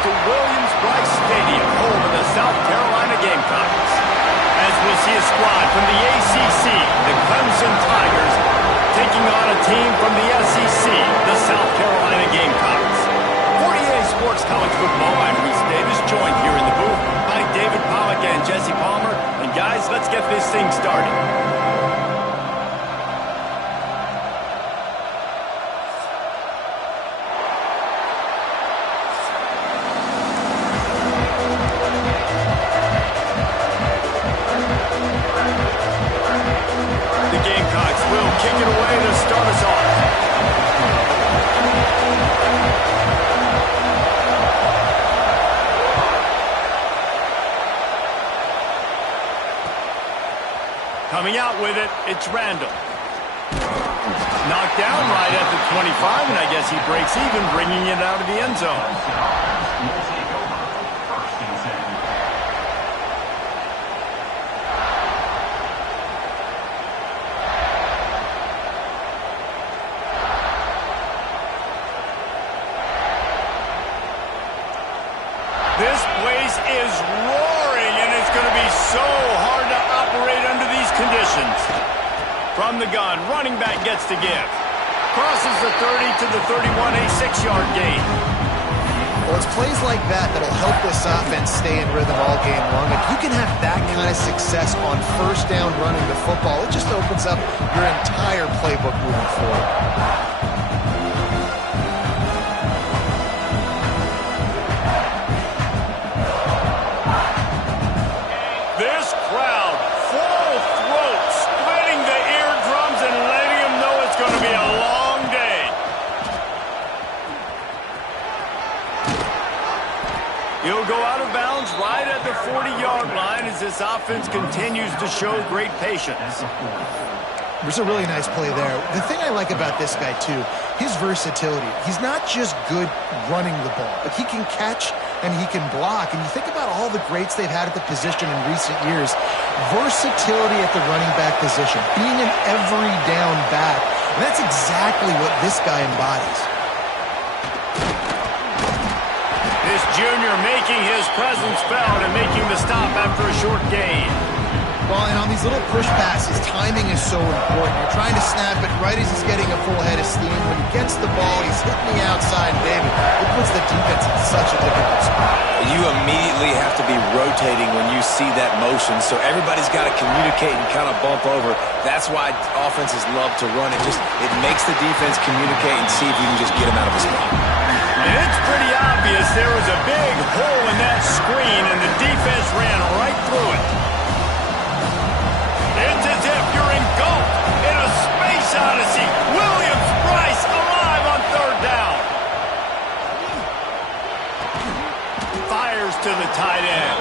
to Williams-Brice Stadium, home of the South Carolina Gamecocks. As we'll see a squad from the ACC, the Clemson Tigers, taking on a team from the SEC, the South Carolina Gamecocks. 48 Sports College Football, I'm Reese Davis, joined here in the booth by David Pollack and Jesse Palmer. And guys, let's get this thing started. Kick it away to start us off. Coming out with it, it's Randall. Knocked down right at the 25, and I guess he breaks even, bringing it out of the end zone. This place is roaring, and it's going to be so hard to operate under these conditions. From the gun, running back gets to give. Crosses the 30 to the 31, a 6-yard gain. Well, it's plays like that that'll help this offense stay in rhythm all game long. If you can have that kind of success on first down running the football, it just opens up your entire playbook moving forward. He'll go out of bounds right at the 40-yard line as this offense continues to show great patience. There's a really nice play there. The thing I like about this guy, too, his versatility. He's not just good running the ball, but he can catch and he can block. And you think about all the greats they've had at the position in recent years. Versatility at the running back position, being an every down back. And that's exactly what this guy embodies. This junior making his presence felt and making the stop after a short gain. Well, and on these little push passes, timing is so important. You're trying to snap it right as he's getting a full head of steam. When he gets the ball, he's hitting the outside, David. It puts the defense in such a difficult spot. You immediately have to be rotating when you see that motion, so everybody's got to communicate and kind of bump over. That's why offenses love to run it. It makes the defense communicate and see if you can just get him out of his spot. And it's pretty obvious there was a big hole in that screen, and the defense ran right through it. It's as if you're engulfed in a space odyssey. Williams-Brice alive on third down. Fires to the tight end.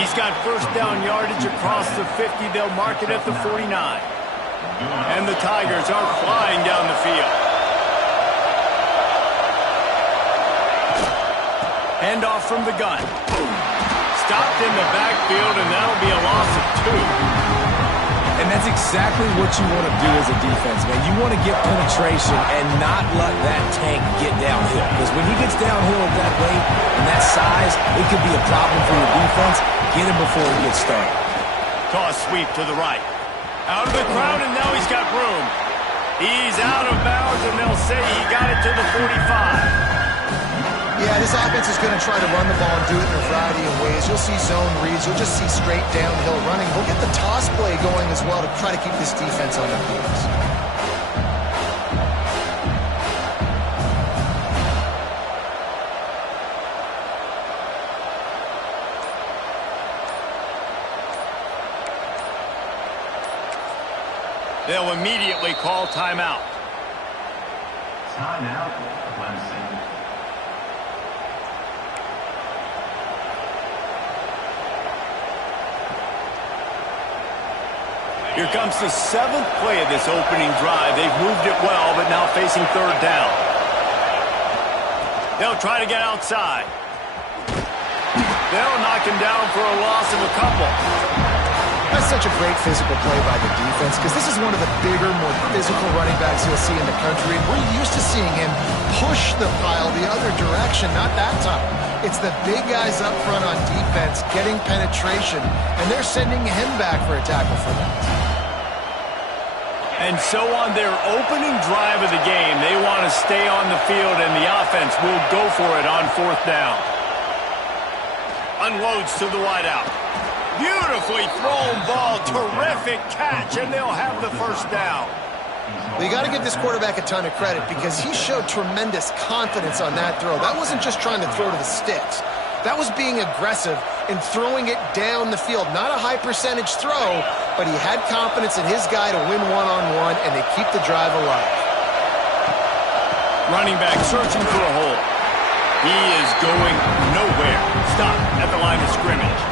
He's got first down yardage across the 50. They'll mark it at the 49. And the Tigers are flying down the field. Handoff from the gun. Stopped in the backfield, and that'll be a loss of 2. And that's exactly what you want to do as a defense, man. You want to get penetration and not let that tank get downhill. Because when he gets downhill at that weight and that size, it could be a problem for your defense. Get him before he gets started. Toss sweep to the right. Out of the crowd, and now he's got room. He's out of bounds, and they'll say he got it to the 45. Yeah, this offense is going to try to run the ball and do it in a variety of ways. You'll see zone reads. You'll just see straight downhill running. We'll get the toss play going as well to try to keep this defense on their heels. They'll immediately call timeout. Timeout, Clemson. Here comes the 7th play of this opening drive. They've moved it well, but now facing third down. They'll try to get outside. They'll knock him down for a loss of a couple. That's such a great physical play by the defense because this is one of the bigger, more physical running backs you'll see in the country. And we're used to seeing him push the pile the other direction, not that time. It's the big guys up front on defense getting penetration, and they're sending him back for a tackle for them. And so on their opening drive of the game, they want to stay on the field, and the offense will go for it on 4th down. Unloads to the wideout. Beautifully thrown ball. Terrific catch, and they'll have the 1st down. Well, you got to give this quarterback a ton of credit because he showed tremendous confidence on that throw. That wasn't just trying to throw to the sticks. That was being aggressive and throwing it down the field. Not a high percentage throw, but he had confidence in his guy to win one-on-one, and they keep the drive alive. Running back searching for a hole. He is going nowhere. Stop at the line of scrimmage.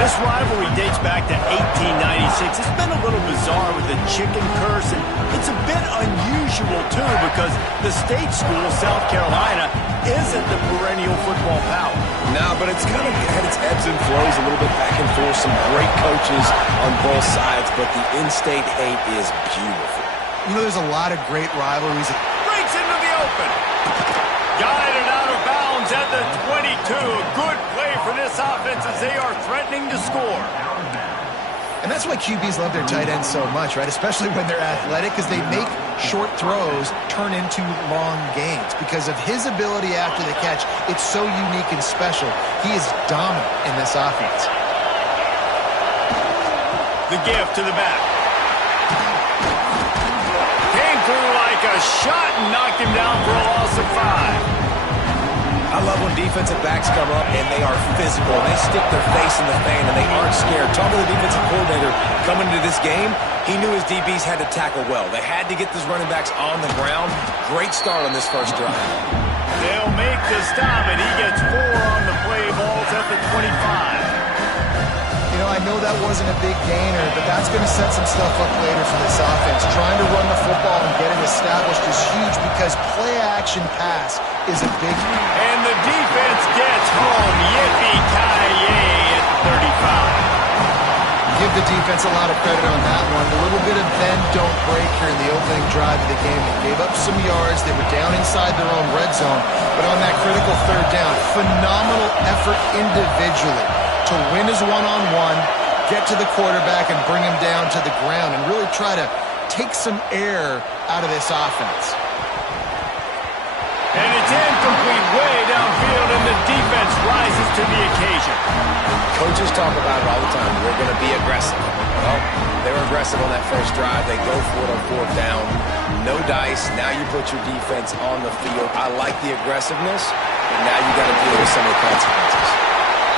This rivalry dates back to 1896. It's been a little bizarre with the chicken curse, and it's a bit unusual, too, because the state school, South Carolina, isn't the perennial football power. No, but it's kind of had its ebbs and flows, a little bit back and forth, some great coaches on both sides, but the in-state hate is beautiful. You know, there's a lot of great rivalries. Breaks into the open. Guided out of bounds at the 22. A good play for this offense as they are threatening to score. And that's why QBs love their tight ends so much, right? Especially when they're athletic, because they make short throws turn into long gains. Because of his ability after the catch, it's so unique and special. He is dominant in this offense. The give to the back. Came through like a shot and knocked him down for a loss of 5. I love when defensive backs come up and they are physical. They stick their face in the fan and they aren't scared. Talking to the defensive coordinator coming into this game, he knew his DBs had to tackle well. They had to get these running backs on the ground. Great start on this first drive. They'll make the stop, and he gets 4 on the play. Balls at the 25. You know, I know that wasn't a big gainer, but that's going to set some stuff up later for this offense. Trying to run the football and get it established is huge because play-action pass is a big one. And the defense gets home. Yippee-ki-yay at the 35. Give the defense a lot of credit on that one. A little bit of bend, don't break here in the opening drive of the game. They gave up some yards. They were down inside their own red zone. But on that critical 3rd down, phenomenal effort individually to win his one-on-one, get to the quarterback and bring him down to the ground and really try to take some air out of this offense. And it's incomplete way downfield, and the defense rises to the occasion. Coaches talk about it all the time. We're going to be aggressive. Well, they were aggressive on that first drive. They go for it on 4th down. No dice. Now you put your defense on the field. I like the aggressiveness, but now you got to deal with some of the consequences.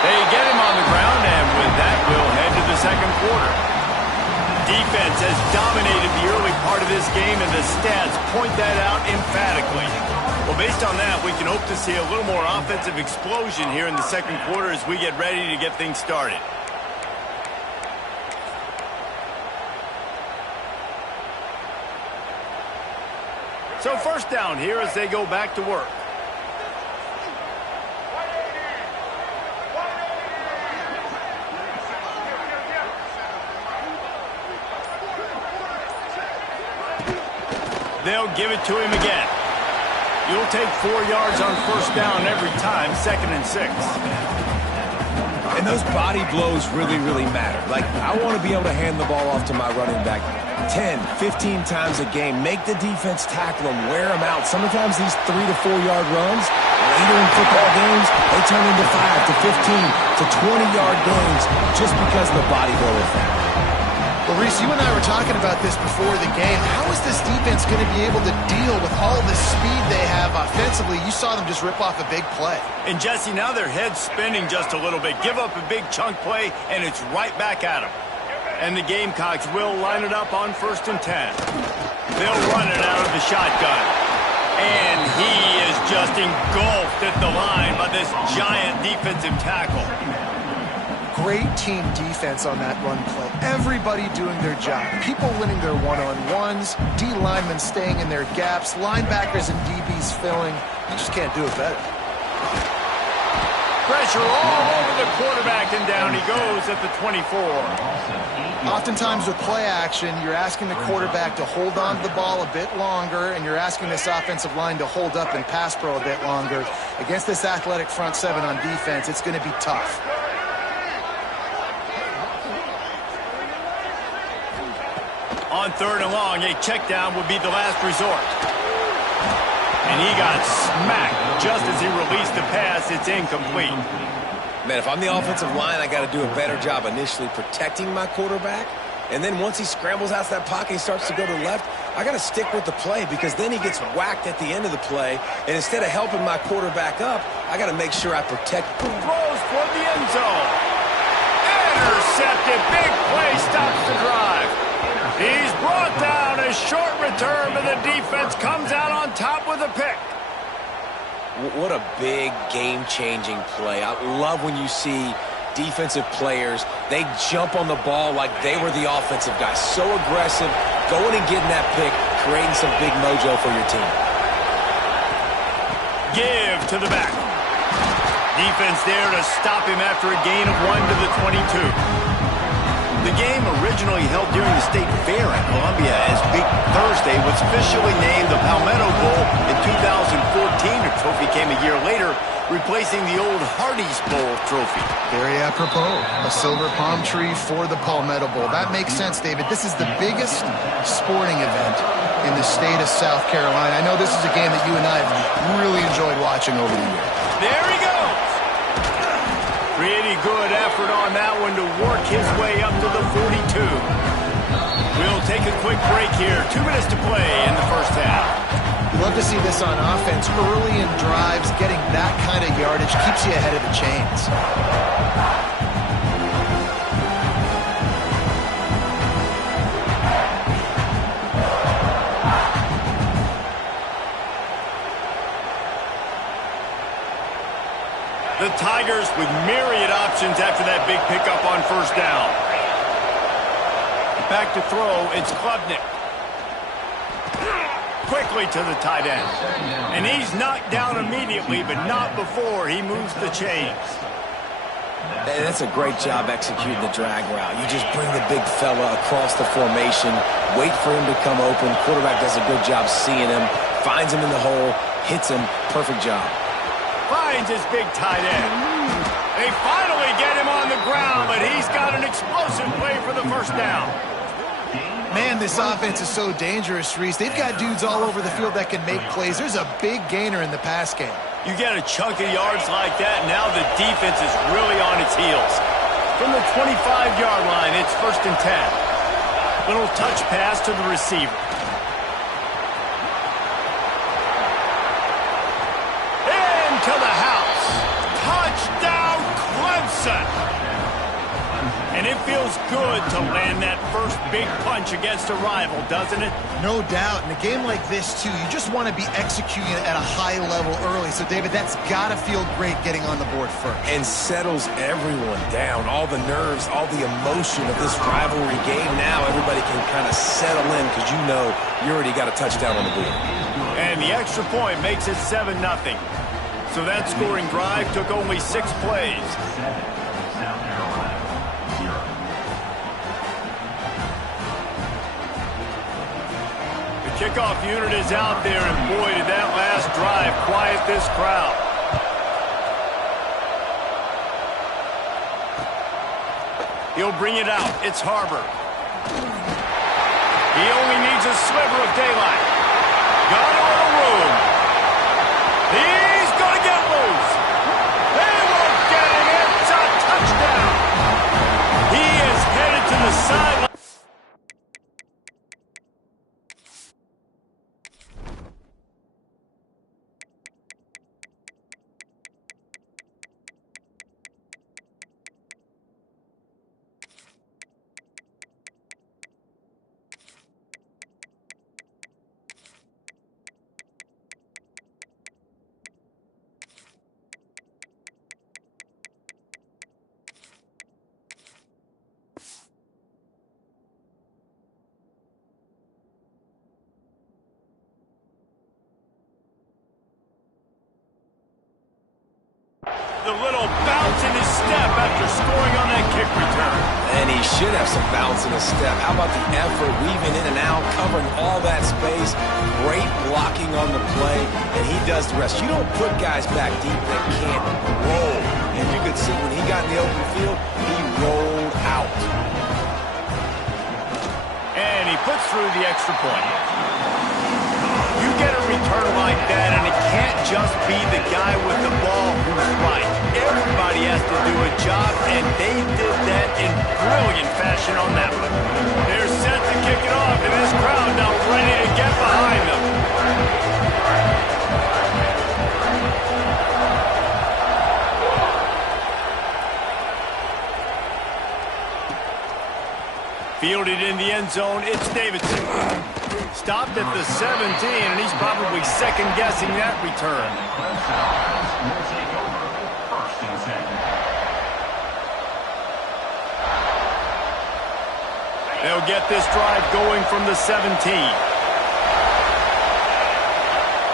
They get him on the ground, and with that, we'll head to the 2nd quarter. Defense has dominated the early part of this game, and the stats point that out emphatically. Well, based on that, we can hope to see a little more offensive explosion here in the 2nd quarter as we get ready to get things started. So 1st down here as they go back to work. They'll give it to him again. You'll take 4 yards on 1st down every time, 2nd and 6. And those body blows really, really matter. Like, I want to be able to hand the ball off to my running back 10, 15 times a game. Make the defense tackle them, wear them out. Sometimes these 3 to 4 yard runs, later in football games, they turn into 5 to 15 to 20-yard gains just because of the body blow effect. Well, Reese, you and I were talking about this before the game. How is this defense going to be able to deal with all the speed they have offensively? You saw them just rip off a big play. And, Jesse, now their head's spinning just a little bit. Give up a big chunk play, and it's right back at them. And the Gamecocks will line it up on 1st and 10. They'll run it out of the shotgun. And he is just engulfed at the line by this giant defensive tackle. Great team defense on that run play. Everybody doing their job. People winning their one-on-ones, D linemen staying in their gaps, linebackers and DBs filling. You just can't do it better. Pressure all over the quarterback, and down he goes at the 24. Oftentimes with play action, you're asking the quarterback to hold on to the ball a bit longer, and you're asking this offensive line to hold up and pass pro a bit longer. Against this athletic front seven on defense, it's going to be tough. On 3rd and long, a check down would be the last resort. And he got smacked just as he released the pass. It's incomplete. Man, if I'm the offensive line, I got to do a better job initially protecting my quarterback. And then once he scrambles out of that pocket, he starts to go to the left, I got to stick with the play because then he gets whacked at the end of the play. And instead of helping my quarterback up, I got to make sure I protect. Throws toward the end zone. Intercepted. Big play stops the drive. He's brought down. A short return, but the defense comes out on top with a pick. What a big game-changing play. I love when you see defensive players, they jump on the ball like they were the offensive guys. So aggressive, going and getting that pick, creating some big mojo for your team. Give to the back. Defense there to stop him after a gain of 1 to the 22. The game originally held during the State Fair at Columbia as Big Thursday was officially named the Palmetto Bowl in 2014. The trophy came a year later, replacing the old Hardee's Bowl trophy. Very apropos. A silver palm tree for the Palmetto Bowl. That makes sense, David. This is the biggest sporting event in the state of South Carolina. I know this is a game that you and I have really enjoyed watching over the years. There he goes. Pretty good effort on that one to work his way up to the 42. We'll take a quick break here. 2 minutes to play in the first half. You love to see this on offense. Early in drives, getting that kind of yardage keeps you ahead of the chains. The Tigers with myriad options after that big pickup on first down. Back to throw, it's Klubnik. Quickly to the tight end. And he's knocked down immediately, but not before he moves the chains. That's a great job executing the drag route. You just bring the big fella across the formation, wait for him to come open. Quarterback does a good job seeing him, finds him in the hole, hits him. Perfect job. Finds his big tight end. They finally get him on the ground, but he's got an explosive play for the first down. Man, this offense is so dangerous, Reese. They've got dudes all over the field that can make plays. There's a big gainer in the pass game. You get a chunk of yards like that, now the defense is really on its heels. From the 25-yard line, it's 1st and 10. Little touch pass to the receiver. To the house. Touchdown, Clemson. And it feels good to land that first big punch against a rival, doesn't it? No doubt. In a game like this, too, you just want to be executing it at a high level early. So, David, that's got to feel great getting on the board first. And settles everyone down. All the nerves, all the emotion of this rivalry game. Now everybody can kind of settle in because you know you already got a touchdown on the board. And the extra point makes it 7-0. So that scoring drive took only 6 plays. The kickoff unit is out there, and boy, did that last drive quiet this crowd. He'll bring it out. It's Harbor. He only needs a sliver of daylight. Got a little room. He's going to get loose. They won't get him. It's a touchdown. He is headed to the sideline. The little bounce in his step after scoring on that kick return. And he should have some bounce in his step. How about the effort, weaving in and out, covering all that space. Great blocking on the play, and he does the rest. You don't put guys back deep that can't roll. And you could see when he got in the open field, he rolled out. And he puts through the extra point. You get a return like that, and it can't just be the guy with the ball who's right. Everybody has to do a job, and they did that in brilliant fashion on that one. They're set to kick it off, and this crowd now ready to get behind them. Fielded in the end zone, it's Davidson. Stopped at the 17, and he's probably second-guessing that return. They'll get this drive going from the 17.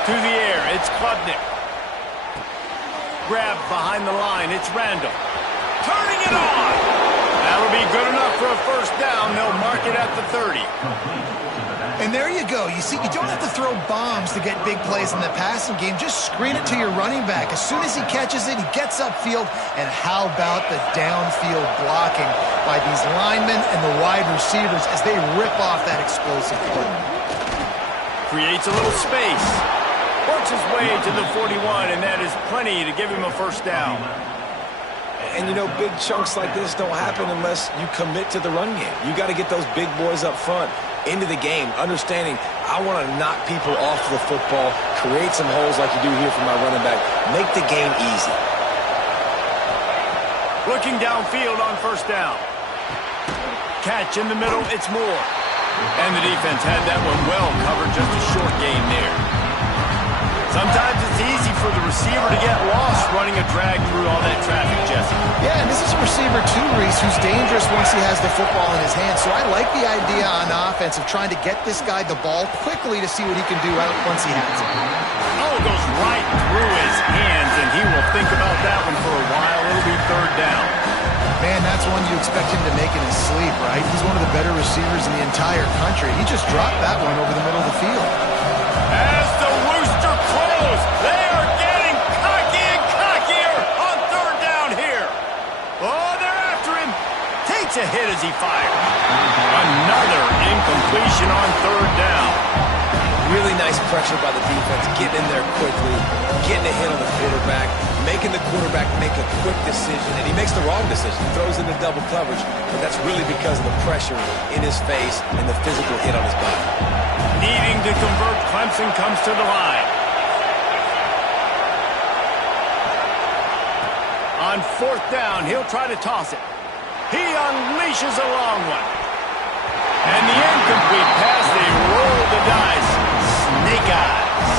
To the air, it's Klubnik. Grabbed behind the line, it's Randall. Turning it on! That'll be good enough for a first down. They'll mark it at the 30. And there you go. You see, you don't have to throw bombs to get big plays in the passing game. Just screen it to your running back. As soon as he catches it, he gets upfield. And how about the downfield blocking by these linemen and the wide receivers as they rip off that explosive play. Creates a little space. Works his way to the 41, and that is plenty to give him a first down. And, you know, big chunks like this don't happen unless you commit to the run game. You got to get those big boys up front into the game, understanding I want to knock people off the football, create some holes like you do here for my running back, make the game easy. Looking downfield on first down. Catch in the middle, it's Moore. And the defense had that one well covered, just a short gain there. Sometimes it's easy for the receiver to get lost running a drag through all that traffic, Jesse. Yeah, and this is a receiver too, Reese, who's dangerous once he has the football in his hands. So I like the idea on offense of trying to get this guy the ball quickly to see what he can do once he has it. Oh, it goes right through his hands, and he will think about that one for a while. It'll be third down. Man, that's one you expect him to make in his sleep, right? He's one of the better receivers in the entire country. He just dropped that one over the middle of the field. As the rooster crows, they are getting cocky and cockier on third down here. Oh, they're after him. Takes a hit as he fires. Another incompletion on third down. Really nice pressure by the defense, getting in there quickly, getting a hit on the quarterback, making the quarterback make a quick decision, and he makes the wrong decision, throws into double coverage, but that's really because of the pressure in his face and the physical hit on his body. Needing to convert, Clemson comes to the line. On fourth down, he'll try to toss it. He unleashes a long one. And the incomplete pass, they roll the dice. Snake eyes.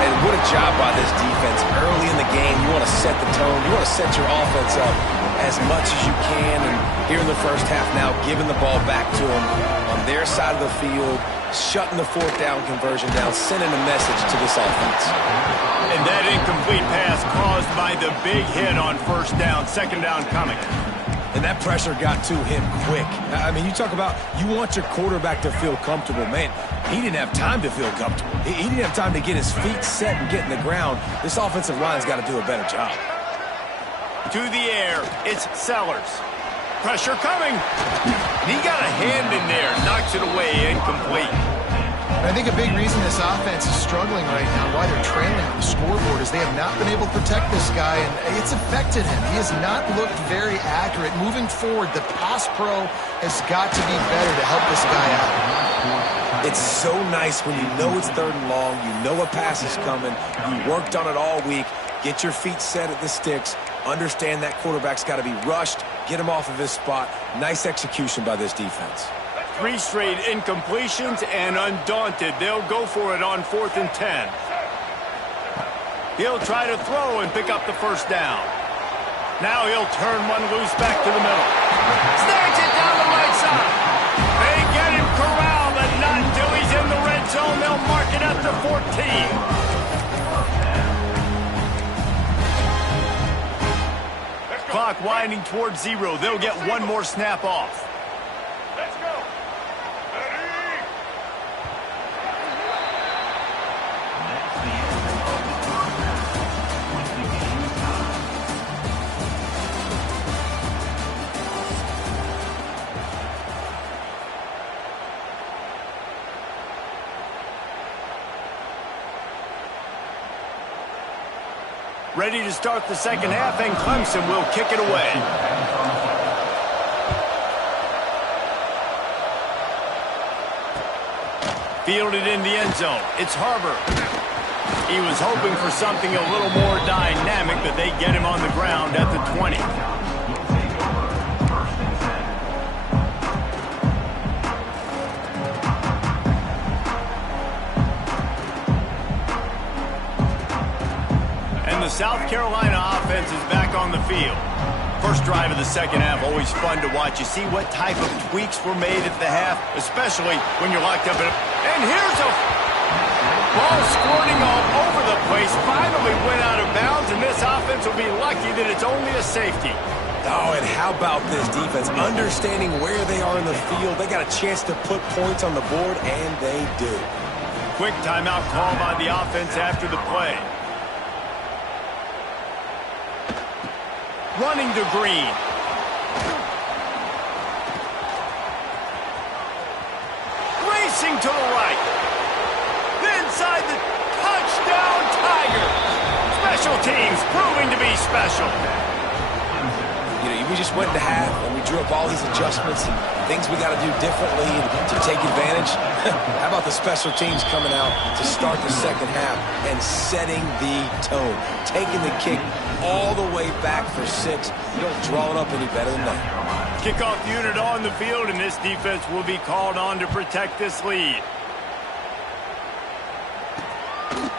And what a job by this defense. Early in the game, you want to set the tone. You want to set your offense up as much as you can. And here in the first half now, giving the ball back to them on their side of the field, shutting the fourth down conversion down, sending a message to this offense. And that incomplete pass caused by the big hit on first down, second down coming. And that pressure got to him quick. I mean, you talk about you want your quarterback to feel comfortable. Man, he didn't have time to feel comfortable. He didn't have time to get his feet set and get in the ground. This offensive line's got to do a better job. To the air, it's Sellers. Pressure coming. He got a hand in there, knocks it away, incomplete. I think a big reason this offense is struggling right now, why they're trailing on the scoreboard, is they have not been able to protect this guy, and it's affected him. He has not looked very accurate. Moving forward, the pass pro has got to be better to help this guy out. It's so nice when you know it's third and long, you know a pass is coming, you worked on it all week, get your feet set at the sticks, understand that quarterback's got to be rushed, get him off of his spot. Nice execution by this defense. 3 straight incompletions, and undaunted, they'll go for it on 4th and 10. He'll try to throw and pick up the first down. Now he'll turn one loose back to the middle. Snags it down the right side. They get him corralled, and not until he's in the red zone. They'll mark it at the 14. clock winding towards 0. They'll get one more snap off. Let's go. Ready? Ready to start the second half, and Clemson will kick it away. Fielded in the end zone. It's Harbor. He was hoping for something a little more dynamic, but they get him on the ground at the 20. And the South Carolina offense is back on the field. First drive of the second half, always fun to watch. You see what type of tweaks were made at the half, especially when you're locked up in a... And here's a ball squirting all over the place. Finally went out of bounds, and this offense will be lucky that it's only a safety. Oh, and how about this defense? Understanding where they are in the field. They got a chance to put points on the board, and they do. Quick timeout call by the offense after the play. Running to Green. Racing to the right. Inside the touchdown Tigers. Special teams proving to be special. We just went to half and we drew up all these adjustments and things we got to do differently to take advantage. How about the special teams coming out to start the second half and setting the tone, taking the kick all the way back for 6. You don't draw it up any better than that. Kickoff unit on the field, and this defense will be called on to protect this lead.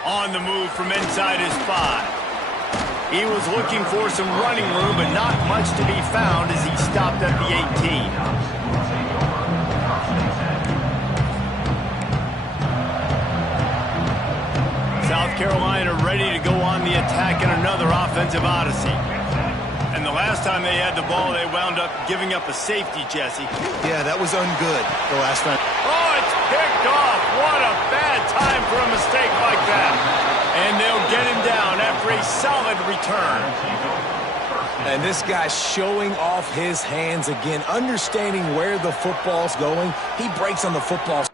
On the move from inside his 5. He was looking for some running room, but not much to be found as he stopped at the 18. South Carolina ready to go on the attack in another offensive odyssey. And the last time they had the ball, they wound up giving up a safety, Jesse. Yeah, that was ungood the last time. Oh, it's picked off. What a bad time for a mistake like that. And they'll get him down after a solid return. And this guy's showing off his hands again, understanding where the football's going. He breaks on the football.